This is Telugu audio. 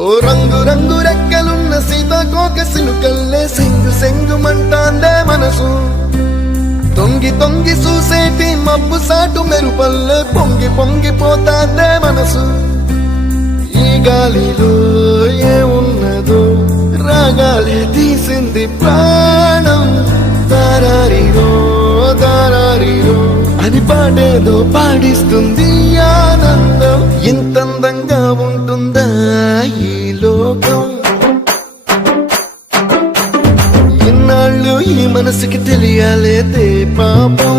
ఓ రంగు రంగు రెక్కలున్న సీతాకోక సినుకల్లే సెంగు సెంగుమంటాందే మనసు తొంగి తొంగి చూసేటి మబ్బు సాటు మెరుపల్లే పొంగి పొంగిపోతాందే మనసు ఈ గాలిలో ఏమున్నదో రాగాలే తీసింది ప్రాణం దారారిరో దారారిరో అని పాడేదో పాడిస్తుంది ఆనందం ఇంతందంగా ఉంటుందా ఈ లోకం ఇన్నాళ్ళు ఈ మనసుకి తెలియాలేదే పాపం